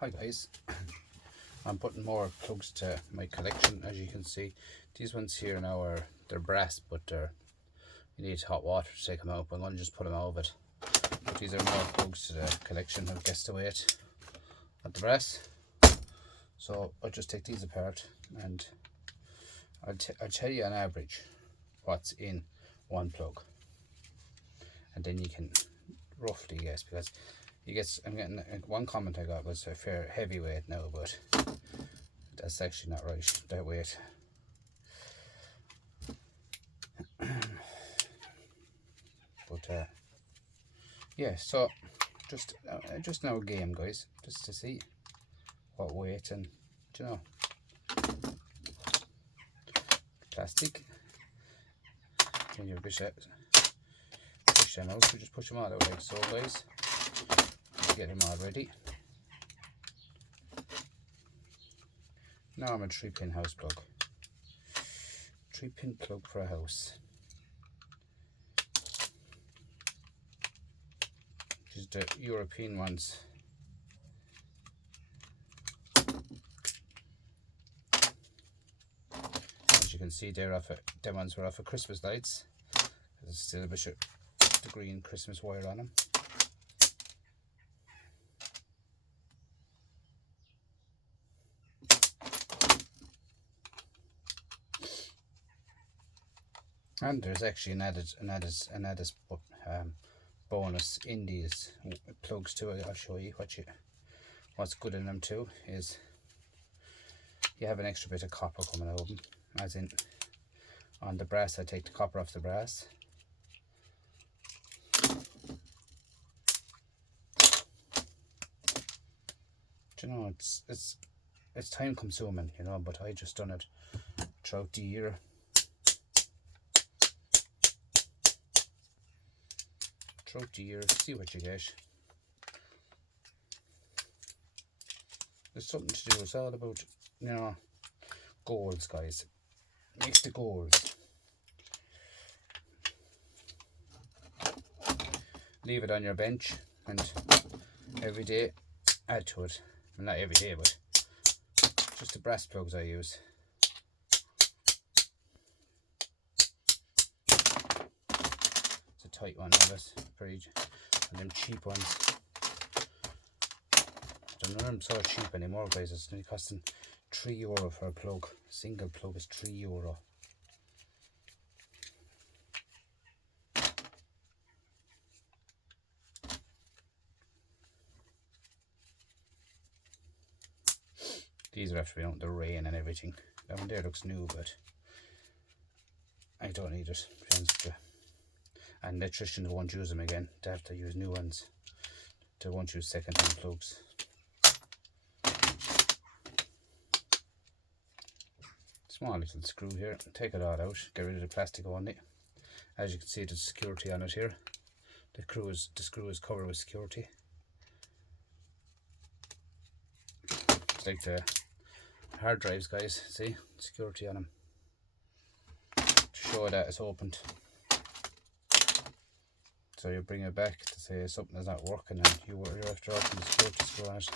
Hi guys, I'm putting more plugs to my collection. As you can see, these ones here now they're brass, but you need hot water to take them out. But I'm going to just put them out of it. But these are more plugs to the collection. I've guessed the weight of the brass, so I'll just take these apart and I'll tell you on average what's in one plug, and then you can roughly guess, because I'm getting one comment I got was a fair heavyweight now, but that's actually not right, that weight. But yeah, so just now a game, guys, just to see what weight, and plastic. Then you push them out. We just push them all out like so, guys. Get them all ready. Now I'm a 3-pin house plug. 3-pin plug for a house. Which is the European ones. As you can see, them ones were off of Christmas lights. There's still a bit of the green Christmas wire on them. And there's actually an added bonus in these plugs too. I'll show you what's good in them too. Is you have an extra bit of copper coming out of them, as in on the brass. I take the copper off the brass. Do you know, it's time consuming, but I just done it throughout the year. See what you get. There's something to do. It's all about, goals, guys. Makes the goals. Leave it on your bench, and every day add to it. Well, not every day, but just the brass plugs I use. It's a tight one, and them cheap ones. I don't know them so cheap anymore, guys. It's only costing €3 for a plug. A single plug is €3. These are after the rain and everything. That one there looks new, but I don't need it. And electricians won't use them again. They have to use new ones. They won't use second-hand plugs. Small little screw here. Take it all out. Get rid of the plastic on it. As you can see, there's security on it here. The screw is covered with security. It's like the hard drives, guys. See, security on them to show that it's opened. So you bring it back to say something is not working, and you're after opening the security screw on it.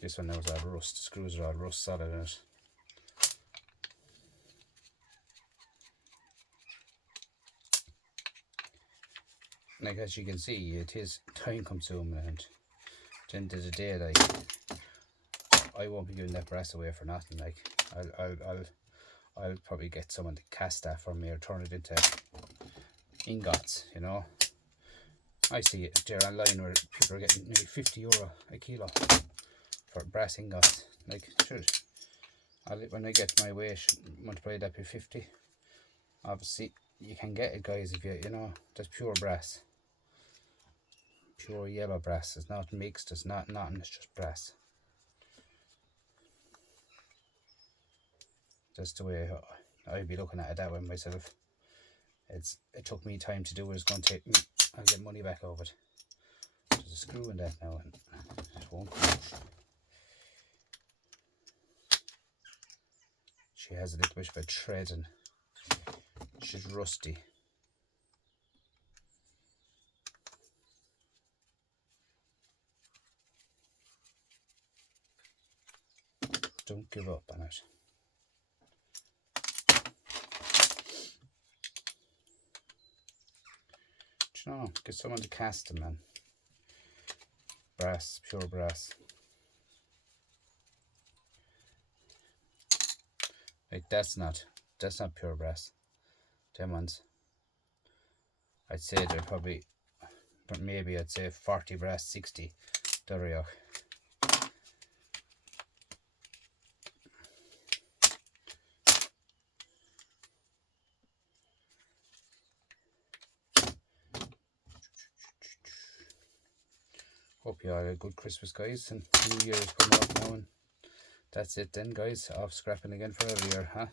This one now is all rust. The screws are all rust solid in it. Like, as you can see, it is time consuming, and at the end of the day, like, I won't be giving that brass away for nothing. Like, I'll probably get someone to cast that for me or turn it into ingots, I see it there online where people are getting nearly €50 a kilo for brass ingots. Like, sure, when I get my weight, multiply that by 50. Obviously, you can get it, guys, if that's pure brass. Pure yellow brass. It's not mixed, it's not nothing, it's just brass. That's the way I'd be looking at it that way myself. It took me time to do it. It's going to take me, I'll get money back of it. There's a screw in that now, and it won't come out. She has a little bit of a thread, and she's rusty. don't give up on it. Do you know, get someone to cast them, man. Brass, pure brass. Like that's not pure brass. Them ones, I'd say they're probably, but maybe I'd say 40 brass, 60 Duriach. Hope you all had a good Christmas, guys, and New Year is coming up now, and that's it then, guys. Off scrapping again for every year, huh?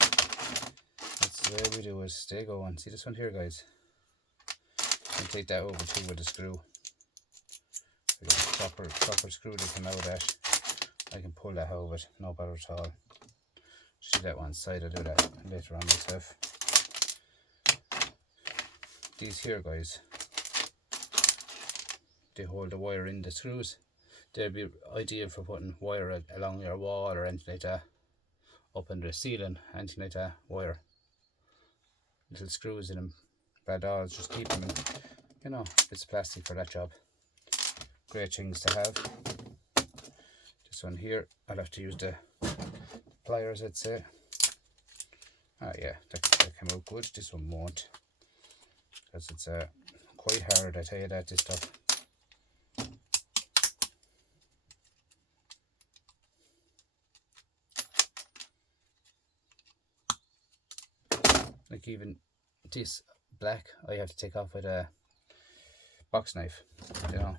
That's the way we do it. Stay going. See this one here, guys? And take that over too with a screw. With a proper screw to come out at. I can pull that out of it, no bother at all. See that one side, I'll do that later on myself. These here, guys, they hold the wire in the screws. They'd be ideal for putting wire along your wall or anything like that, up in the ceiling, anything like that, wire. Little screws in them, bad dolls, just keep them in, you know, bits of plastic for that job. Great things to have. This one here, I'll have to use the pliers, I'd say. Ah yeah, that came out good. This one won't, because it's quite hard, I tell you that, this stuff. Like even this black, I have to take off with a box knife, you know.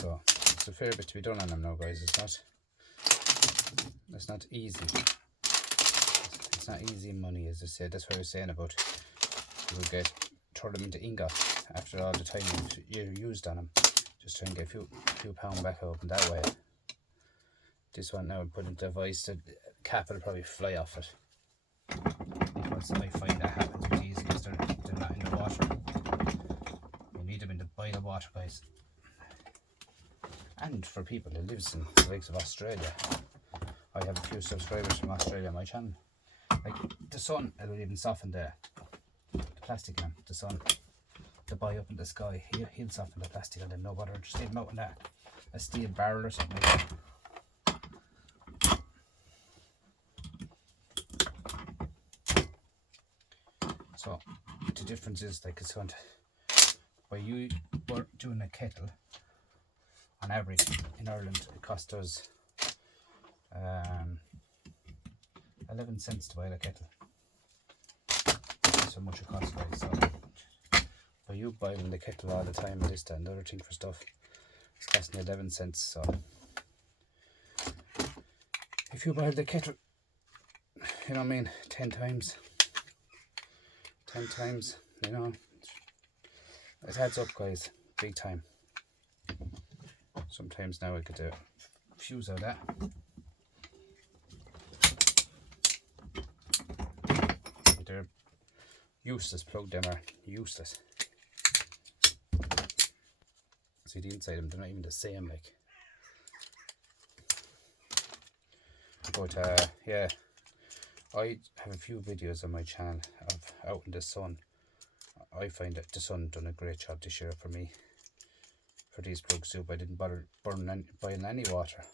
So it's a fair bit to be done on them now, guys. It's not easy. It's not easy money, as I said. That's what I was saying about you will turn them into ingot after all the time you used on them. Just try and get a few pound back out, and that way. This one now I put into a vice, the cap will probably fly off it. Because I find that happens with these because they're not in the water. You need them in the boil of water, guys. And for people who lives in the likes of Australia, I have a few subscribers from Australia on my channel. Like the sun, it'll even soften the plastic in them. The sun, the boy up in the sky, he'll soften the plastic, and then no bother just leave them out in a steel barrel or something like that. So the difference is, like, it's going to, by you were doing a kettle, on average in Ireland it costs us 11 cents to buy a kettle. That's how much it costs, guys. So by you buying the kettle all the time, and this, that, and the other thing for stuff, it's costing 11 cents. So if you buy the kettle, you know what I mean, 10 times, you know, it adds up, guys, big time. Sometimes now I could do fuse out that. They're useless, plug them are useless. See the inside of them, they're not even the same, like. But yeah, I have a few videos on my channel of out in the sun. I find that the sun done a great job this year for me. For these plug soup, I didn't bother boiling any water.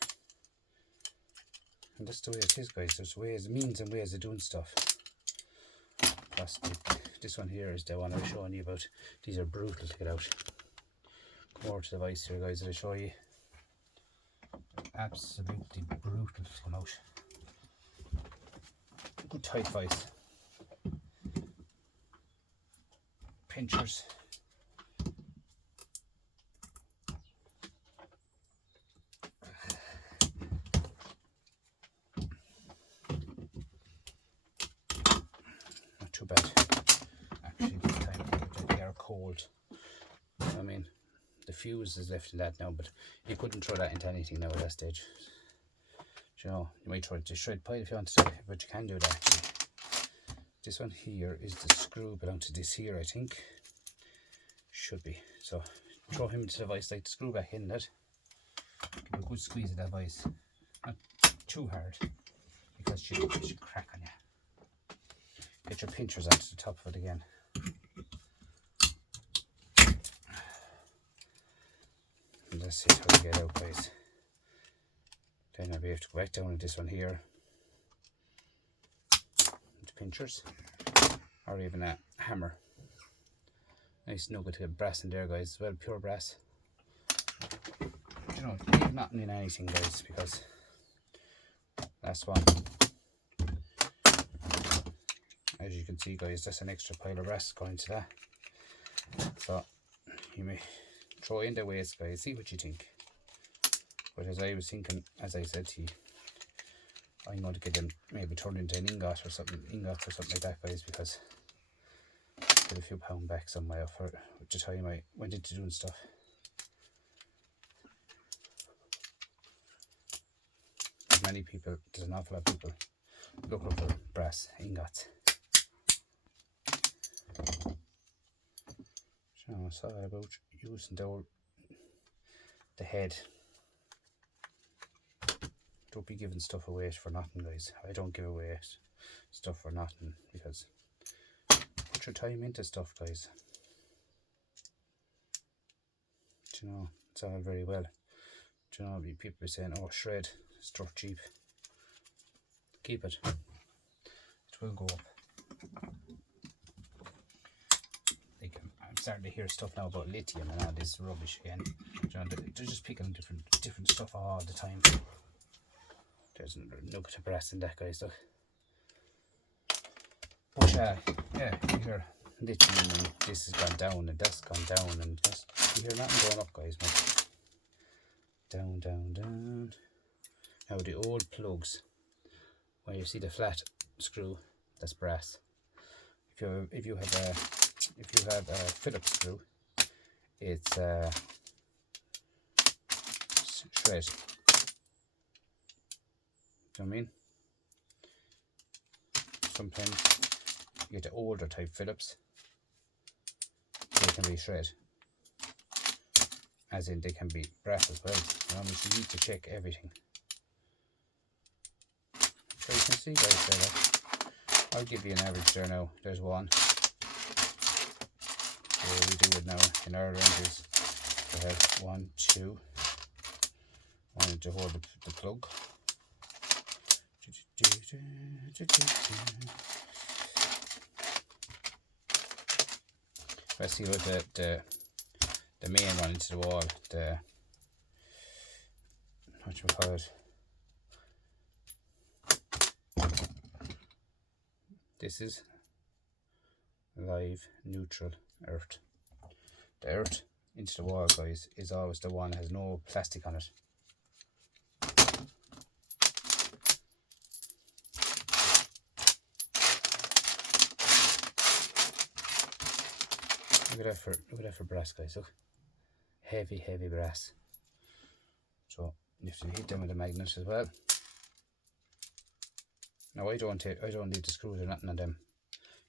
And that's the way it is, guys. There's means and ways of doing stuff. Plastic. This one here is the one I was showing you about. These are brutal to get out. Come over to the vise here, guys, and I'll show you. Absolutely brutal to come out. Good tight vise. Pinchers. Not too bad. Actually, this time they are cold. I mean, the fuse is left in that now, but you couldn't throw that into anything now at that stage. You know, you might throw it to shred pile if you want to, but you can do that actually. This one here is the screw belongs to this here, I think. Should be. So throw him into the vise, like the screw back in it. Give a good squeeze of that vice. Not too hard, because she'll crack on you. Get your pinchers onto the top of it again. And that's it, how you get out, guys. Then I'll be able to go back down with this one here. Into pinchers. Or even a hammer. Nice nugget to get brass in there, guys. Well, pure brass. You know, leave nothing in anything, guys, because that's one. As you can see, guys, that's an extra pile of brass going to that. So you may throw in the waste, guys, see what you think. But as I was thinking, as I said to you, I'm going to get them maybe turned into an ingot or something like that, guys, because I get a few pound back somewhere for the time I went into doing stuff. Many people, there's an awful lot of people looking for brass ingots. So I saw about using the head. Don't be giving stuff away for nothing, guys. I don't give away stuff for nothing, because put your time into stuff, guys. Do you know, it's all very well. Do you know, people be saying, oh, shred, stuff cheap. Keep it. It will go up. I'm starting to hear stuff now about lithium and all this rubbish again. You know, they're just picking different stuff all the time. There's another nugget of brass in that, guys, look. But yeah, you hear lithium and this has gone down and that's gone down, and just, you hear nothing going up, guys, man. Down, down, down. Now the old plugs, where you see the flat screw, that's brass. If you have a Phillips screw, it's shred. Do you know what I mean? Sometimes you get the older type Phillips, they can be shred, as in they can be brass as well. You know, you need to check everything. So you can see, guys, there, I'll give you an average there now. There's one. So we do it now in our ranges. We have 1, 2. One to hold the plug. Let's see what the main one into the wall. What do we call it? This is live neutral earth. The earth into the wall, guys, is always the one that has no plastic on it. Look at that for brass, guys. Look, heavy brass. So you have to hit them with a magnet as well. Now I don't leave the screws or nothing on them.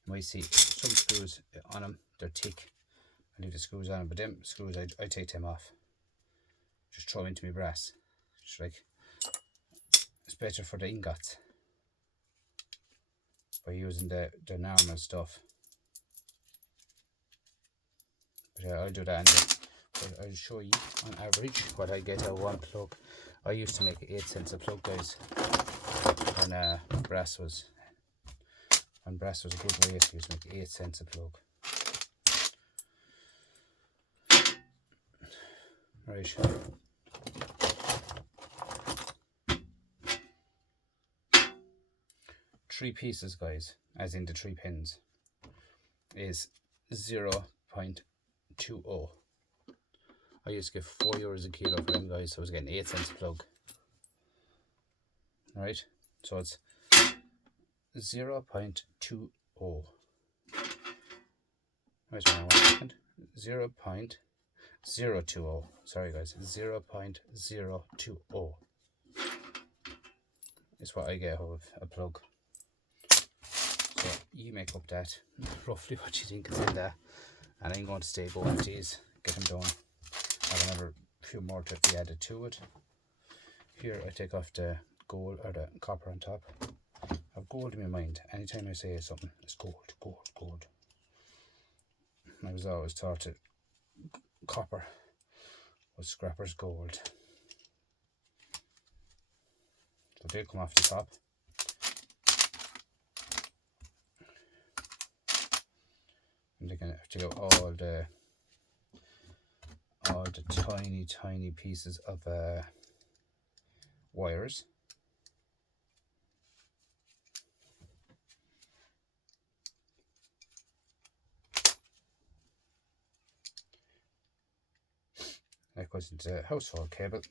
You might see some screws on them, they're thick. I leave the screws on them, but them screws I take them off. Just throw into my brass. Just like, it's better for the ingots by using the normal stuff. But yeah, I'll do that anyway. But I'll show you on average what I get out of one plug. I used to make 8 cents a plug, guys. When brass was a good rate, I used to make 8 cents a plug. Right. Three pieces, guys, as in the 3 pins, is 0.20. I used to get €4 a kilo for them, guys, so I was getting 8 cents a plug. Alright, so it's 0.20. Wait a minute, 1 second. 0.020. Sorry, guys, 0.020 is what I get out of a plug. So you make up that roughly what you think is in there, and I'm going to stay going with these, get them done. I have another few more to be added to it. Here I take off the gold or the copper on top. I've gold in my mind. Anytime I say something, it's gold, gold, gold. I was always taught that copper was scrapper's gold. So they come off the top. And they're gonna have to go all the tiny pieces of wires. That goes into the household cable,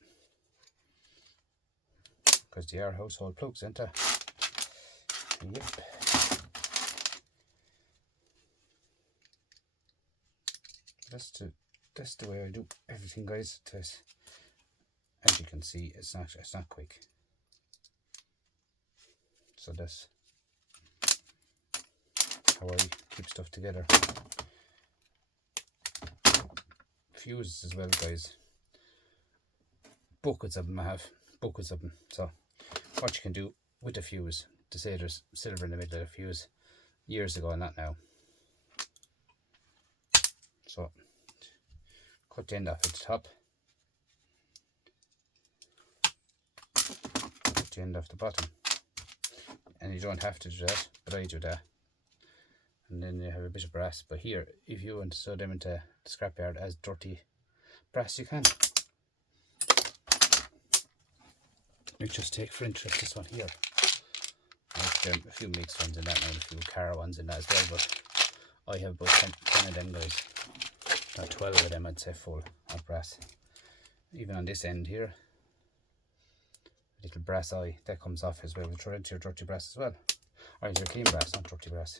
because they are household plugs, isn't they? Yep. That's the way I do everything, guys. As you can see, it's not quick. So that's how I keep stuff together. Fuses as well, guys. Buckets of them I have. Buckets of them. So what you can do with the fuse, to say there's silver in the middle of the fuse, years ago, not now. So cut the end off at the top. Cut the end off the bottom. And you don't have to do that, but I do that. And then you have a bit of brass. But here, if you want to sew them into the scrapyard as dirty brass, you can. You just take, for interest, this one here. There's a few mixed ones in that now, a few car ones in that as well, but I have about 10 of them, guys. Or 12 of them, I'd say, full of brass. Even on this end here, a little brass eye that comes off as well. We'll throw it into your dirty brass as well. Or your clean brass, not dirty brass.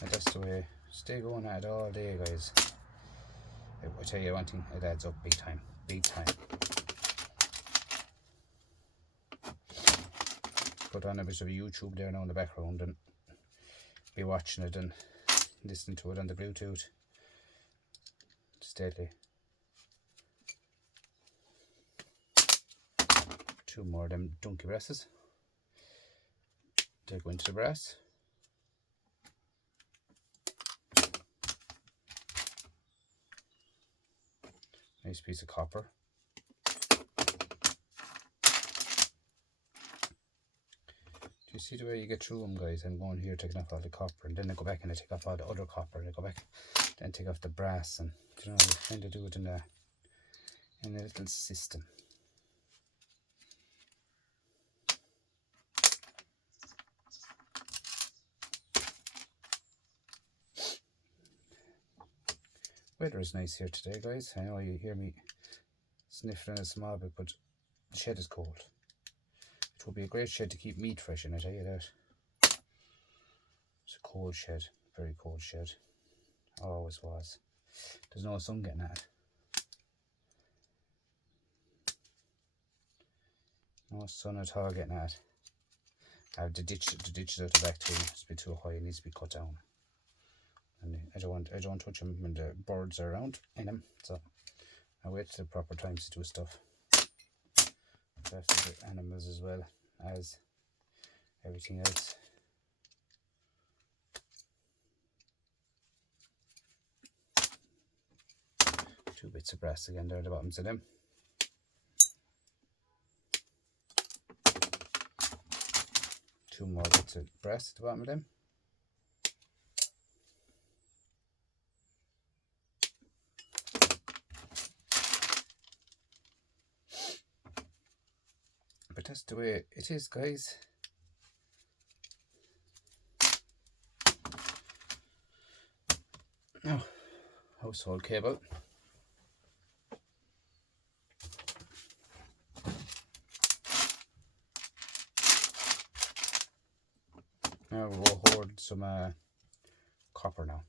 And that's the way. Stay going at it all day, guys. I tell you one thing, it adds up big time. Big time. Put on a bit of YouTube there now in the background and be watching it and listening to it on the Bluetooth steadily. 2 more of them donkey brasses. They go into the brass. Nice piece of copper. Do you see the way you get through them, guys? I'm going here taking off all the copper, and then I go back and I take off all the other copper, and I go back then take off the brass, and you know, you kind of do it in a little system. Weather is nice here today, guys. I know you hear me sniffling a small bit, but the shed is cold. It will be a great shed to keep meat fresh in, I tell you that. It's a cold shed, very cold shed. Always was. There's no sun getting at it. No sun at all getting at it. I have the ditch out the back too. It's a bit too high, it needs to be cut down. And I don't touch them when the birds are around in them, so I wait till the proper times to do stuff. After the animals as well as everything else. Two bits of brass again there at the bottoms of them. Two more bits of brass at the bottom of them. But that's the way it is, guys. Now, household cable. Now we'll hoard some copper now.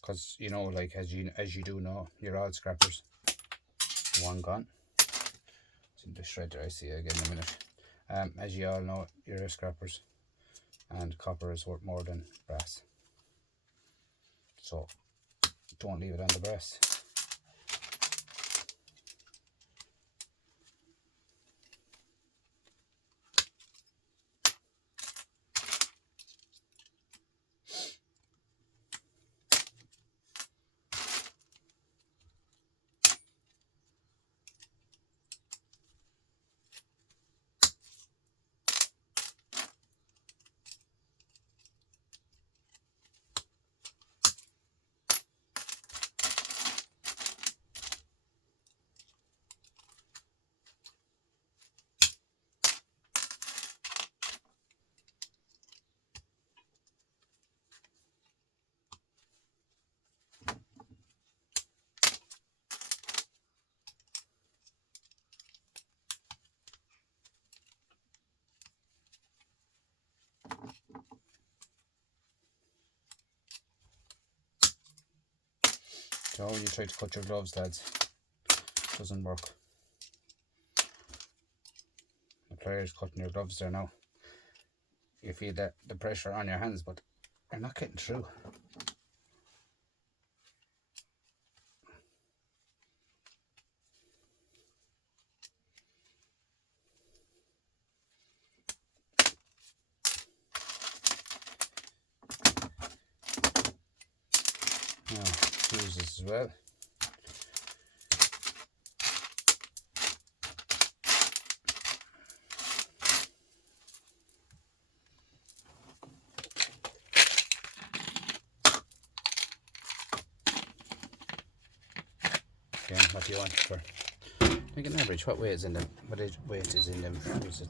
Because, you know, like as you do know, you're all scrappers. One gone. It's in the shredder. I see it again in a minute. As you all know, you're scrappers, and copper is worth more than brass. So don't leave it on the brass. So when you try to cut your gloves, lads, it doesn't work. The pliers cutting your gloves there now. You feel that the pressure on your hands, but you're not getting through. Now, use this as well. Again, what do you want for? Like an average, what weight is in them? What weight is in them fuses?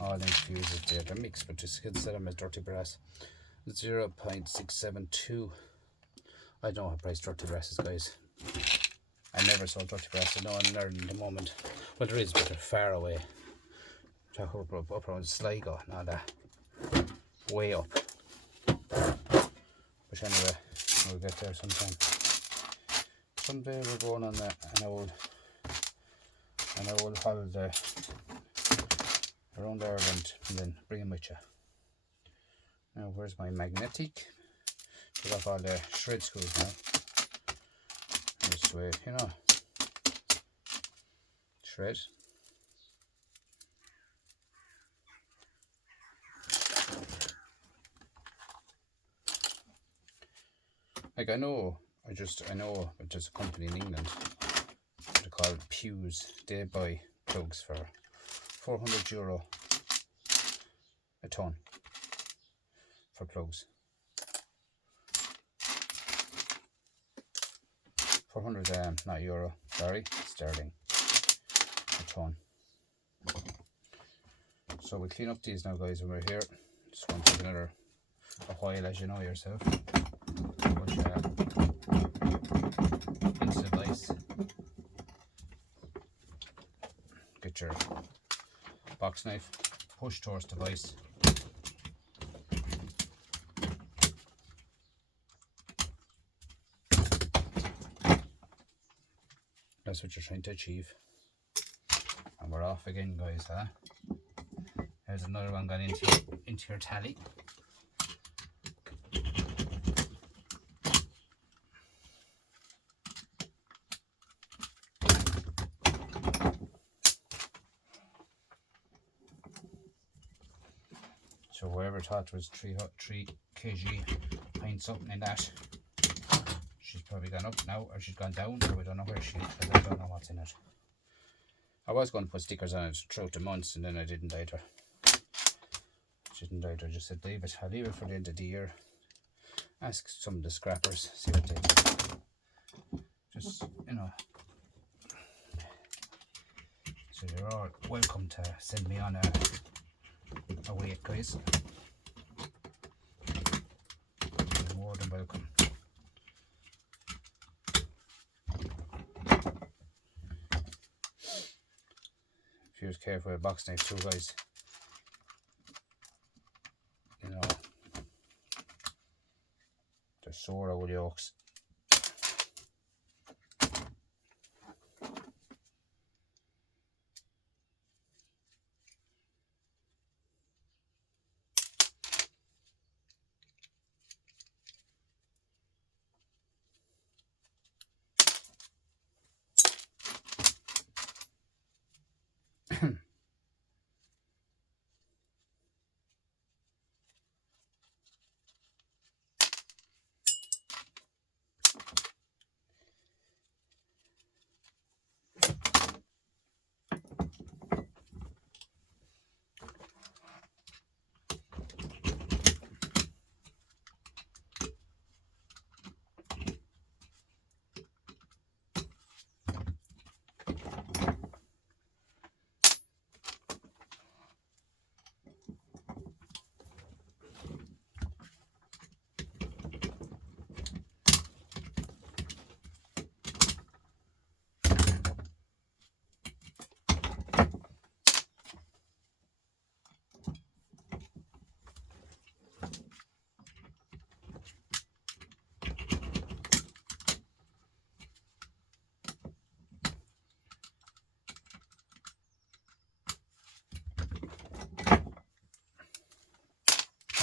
All them fuses there, they're mixed, but just consider them as dirty brass. 0.672. I don't know what price dirty brass is, guys. I never saw dirty brass, I know I'm learning at the moment. Well, there is, but they're far away. Talk up around Sligo and all that. Way up. But anyway, we'll get there sometime. Someday we're going on an old holiday around Ireland and then bring them with you. Now, where's my magnetic? Took off all the shred screws now. This way, you know. Shred. Like I know there's a company in England, they're called Pews. They buy plugs for €400 a ton for plugs. 400 not euro, sorry, sterling a ton. So we clean up these now, guys, when we're here. Just won't take a while, as you know yourself. Push into the vise. Get your box knife, push towards the vise. That's what you're trying to achieve. And we're off again, guys, huh? There's another one gone into your tally. So whoever thought it was 3 kg, find something in that. She's probably gone up now, or she's gone down, or we don't know where she is, because I don't know what's in it. I was going to put stickers on it throughout the months, and then I didn't either. I just said leave it. I'll leave it for the end of the year. Ask some of the scrappers, see what they do. Just, you know. So you're all welcome to send me on a weight, guys. You're more than welcome. If you're careful with a box knife too, guys. You know, they're sore old yolks.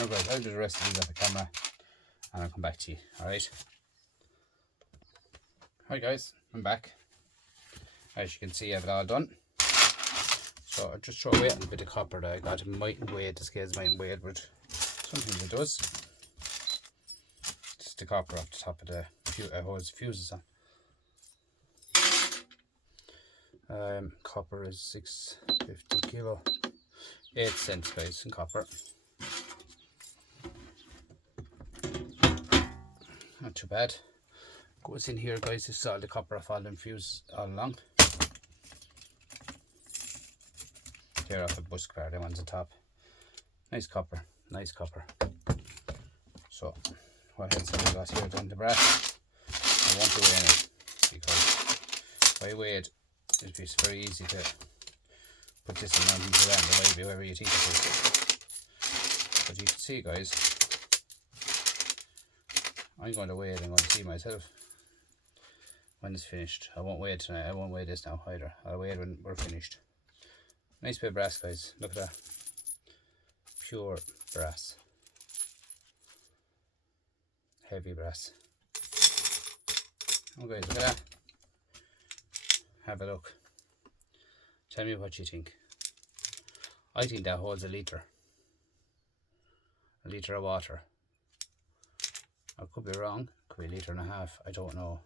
guys, I'll do the rest of these off the camera and I'll come back to you. Alright. Alright guys, I'm back. As you can see, I have it all done. So I'll just throw away a little bit of copper that I got. It mightn't weigh, the scales mightn't weigh it, but sometimes it does. Just the copper off the top of the holds the fuses on. Copper is 650 kilo. 8 cents guys in copper. Not too bad. Goes in here guys, this is all the copper off all them fuses all along. Here off the bus car, the ones on top. Nice copper, nice copper. So what else have we got here done? The brass. I won't be weighing it because if I weigh it, it'd be very easy to put this amount into that and weigh wherever you think it is. But you can see guys, I'm going to weigh it and I'm going to see myself when it's finished. I won't weigh it tonight, I won't weigh this now either. I'll weigh it when we're finished. Nice bit of brass guys, look at that. Pure brass. Heavy brass. Oh guys, look at that. Have a look. Tell me what you think. I think that holds a litre of water. I could be wrong, could be a litre and a half, I don't know.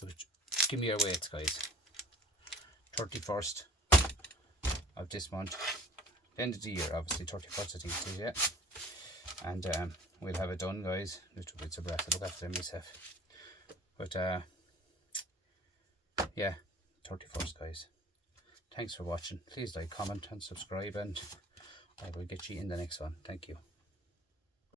But give me your weights guys. 31st of this month. End of the year obviously, 31st I think it is, yeah. And we'll have it done guys. Little bits of brass, I look after them myself. But yeah, 31st guys. Thanks for watching. Please like, comment and subscribe, and I will get you in the next one. Thank you.